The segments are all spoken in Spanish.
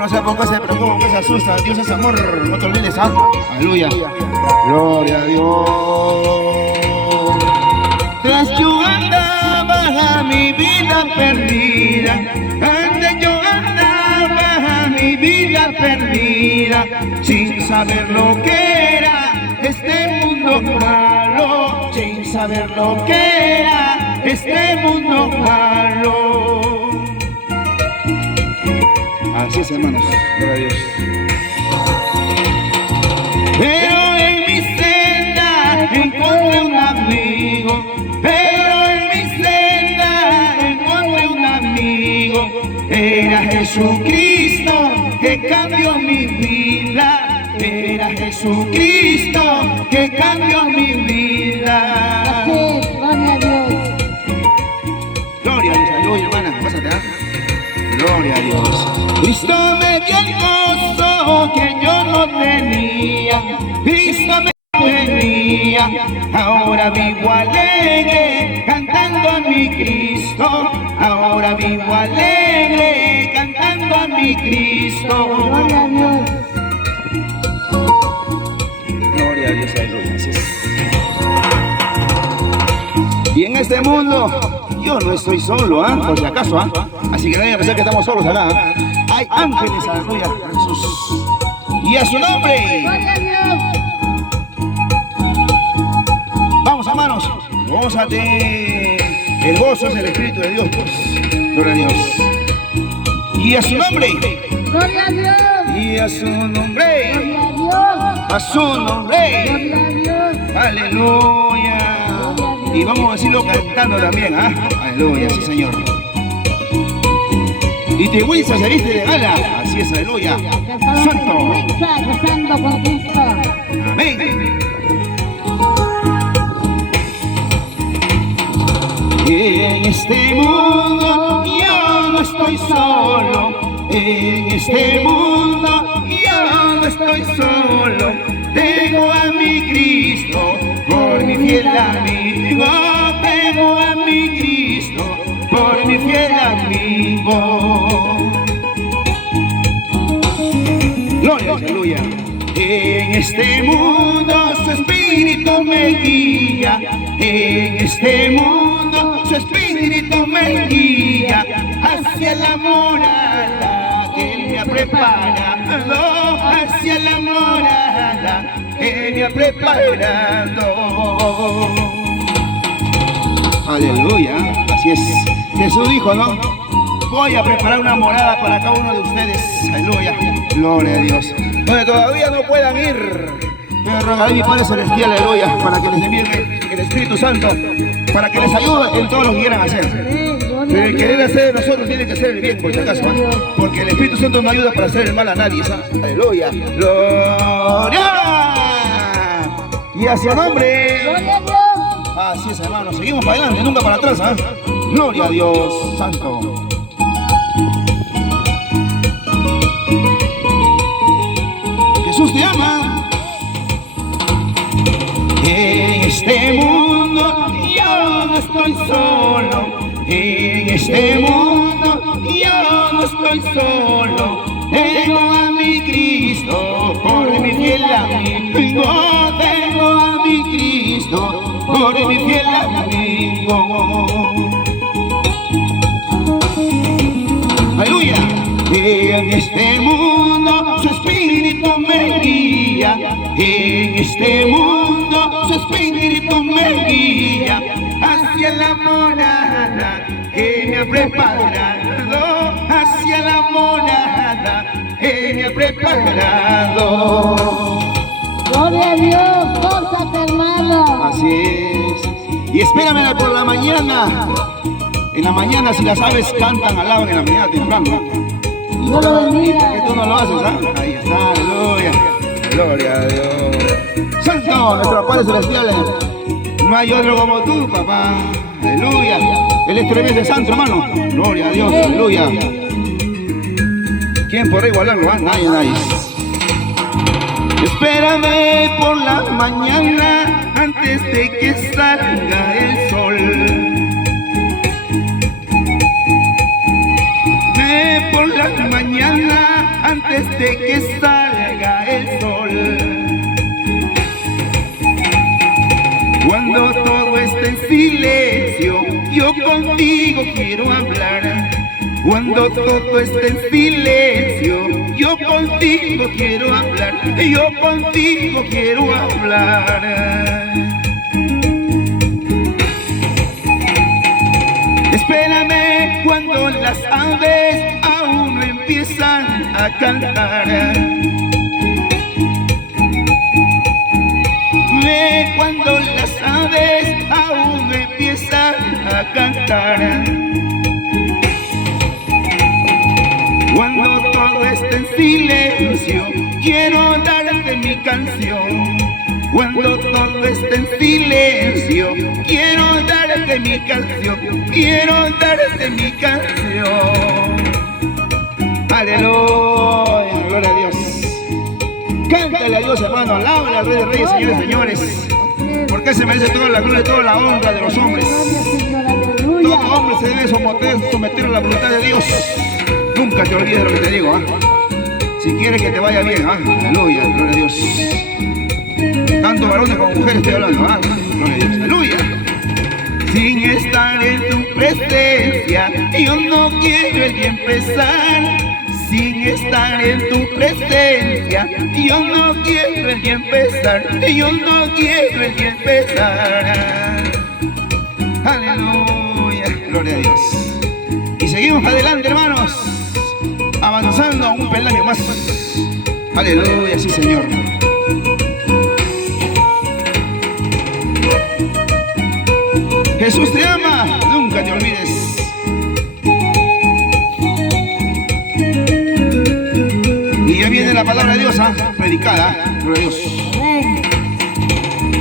no sea poco se preocupa, que se asusta. Dios es amor, no te olvides, ¿ah? Aleluya. Gloria a Dios. Tras yo andaba mi vida perdida, antes yo andaba mi vida perdida, sin saber lo que era este mundo malo, sin saber lo que era este mundo malo. Así es, hermanos, gloria a Dios. Pero en mi senda encontré un amigo, pero en mi senda encontré un amigo. Era Jesucristo que cambió mi vida, era Jesucristo que cambió mi vida. Gloria a Dios. Gloria a Dios, aleluya, hermana, pásate, ¿ah? Gloria a Dios. Cristo me dio el gozo que yo no tenía, Cristo me tenía, ahora vivo alegre cantando a mi Cristo, ahora vivo alegre cantando a mi Cristo. Gloria a Dios. Gloria a Dios, aleluya, así es. Y en este mundo yo no estoy solo, ¿ah? Por si acaso, ¿ah? Así que nadie pensar que estamos solos acá, ¿ah? Hay ángeles, aleluya, Jesús. Y a su nombre. Gloria a Dios. Vamos, hermanos, gózate. El gozo es el Espíritu de Dios, pues. Gloria a Dios. Y a su nombre. Gloria a Dios. Y a su nombre. Gloria a Dios. A su nombre. Gloria a Dios. Aleluya. Y vamos a decirlo cantando también, ¿ah? Aleluya, sí, Señor. Y te Wilson se viste de gala. Así es, aleluya. Santo. Gozando con Cristo. Amén. En este mundo yo no estoy solo. En este mundo yo no estoy solo. Tengo a mi Cristo por mi fiel amigo. Tengo a mi Cristo por mi fiel amigo. Gloria, aleluya. En este mundo su espíritu me guía. En este mundo su espíritu me guía hacia la morada que Él me ha preparado, hacia la morada que Él me ha preparado. Aleluya, así es. Jesús dijo, ¿no? Voy a preparar una morada para cada uno de ustedes. Aleluya, gloria a Dios. Donde todavía no puedan ir, pero rogaré a mi Padre Celestial, aleluya, para que les envíe el Espíritu Santo, para que les ayude en todo lo que quieran hacer. Pero el querer hacer de nosotros tiene que ser el bien, por si acaso, ¿eh? Porque el Espíritu Santo no ayuda para hacer el mal a nadie, ¿sabes? Aleluya, gloria. Y a su nombre. Gloria a Dios. Así es, hermanos, seguimos para adelante, nunca para atrás, ¿eh? Gloria a Dios, Santo. Jesús te ama. En este mundo yo no estoy solo. En este mundo yo no estoy solo. Tengo a mi Cristo por mi fiel amigo. Tengo a mi Cristo por mi fiel amigo. Aleluya. En este mundo su espíritu me guía. En este mundo su espíritu me guía hacia la morada que me ha preparado, hacia la morada que me ha preparado. Gloria a Dios. Gózate, hermano. Así es. Y espérame por la mañana. En la mañana, si las aves cantan, alaban en la mañana temprano. Dios lo bendiga. Que tú no lo haces, ¿ah? Ahí está, aleluya. Gloria a Dios. Santo, nuestro Padre Celestial. No hay otro como tú, papá. Aleluya. Él es tremendo santo, hermano. Gloria a Dios, aleluya. ¿Quién podrá igualarlo? Nadie, nadie. Espérame por la mañana antes de que salga el sol. Ve por la mañana antes de que salga el sol. Cuando todo esté en silencio, yo contigo quiero hablar. Cuando todo esté en silencio, yo contigo quiero hablar. Yo contigo quiero hablar. Espérame cuando las aves aún no empiezan a cantar. Ve cuando las aves aún no empiezan a cantar. Cuando todo esté en silencio, quiero darte mi canción. Cuando todo esté en silencio, quiero darte mi canción. Quiero darte mi canción. Aleluya, gloria a Dios. Cántale a Dios, hermano, alábale al Rey de Reyes, señores y señores. Porque se merece toda la gloria y toda la honra de los hombres. Todo hombre se debe someter a la voluntad de Dios. Nunca te olvides de lo que te digo, si quieres que te vaya bien, aleluya, gloria a Dios. Tanto varones como mujeres estoy hablando, gloria a Dios, aleluya. Sin estar en tu presencia, yo no quiero el día empezar. Sin estar en tu presencia, yo no quiero el día empezar. Yo no quiero el día empezar. Aleluya, gloria a Dios. Y seguimos adelante, hermanos, avanzando un peldaño más. Aleluya, sí, Señor. Jesús te ama, nunca te olvides. Y ya viene la palabra de Dios, predicada, gloria a Dios.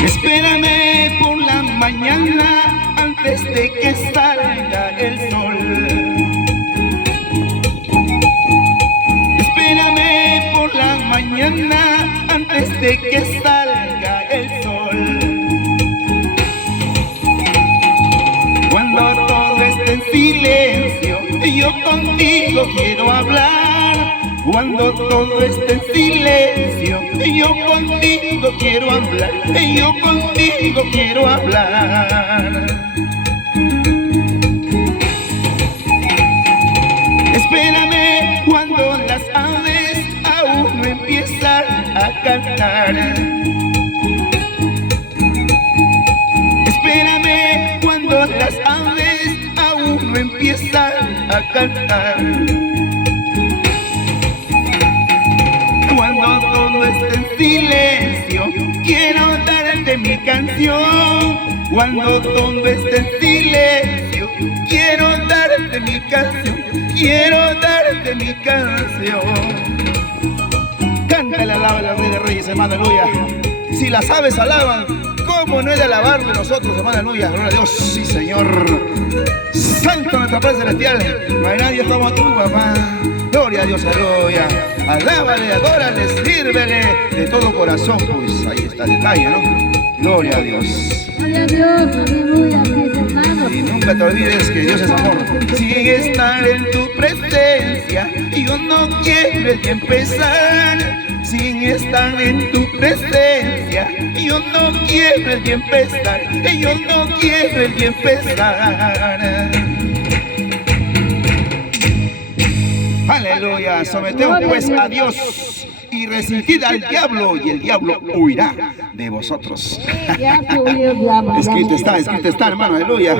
Espérame por la mañana antes de que salga el sol. Espérame por la mañana antes de que salga el sol. Cuando todo esté en silencio, yo contigo quiero hablar. Cuando todo esté en silencio, yo contigo quiero hablar. Yo contigo quiero hablar. Espérame cuando las aves aún no empiezan a cantar. Espérame cuando las aves aún no empiezan a cantar. Cuando todo esté en silencio, quiero darte mi canción. Cuando todo esté en silencio, quiero darte mi canción. Quiero darte mi canción. Cántale, alábale al Rey de Reyes, hermano, aleluya. Si las aves alaban, ¿cómo no he de alabarle nosotros, hermano, aleluya? Gloria a Dios, sí, Señor. Santo nuestra Padre Celestial, no hay nadie como tú, papá. Gloria a Dios, aleluya. Alábale, adórale, sírvele de todo corazón. Pues ahí está el detalle, ¿no? Gloria a Dios. Gloria a Dios, aleluya, hermano. Y nunca te olvides que Dios es amor. Sin estar en tu presencia, yo no quiero el día empezar. Sin estar en tu presencia, yo no quiero el día empezar. Yo no quiero el día empezar. Aleluya, someteos pues a Dios y resistid al diablo y el diablo huirá de vosotros. Ya subió el diablo. Escrito está, hermano, aleluya.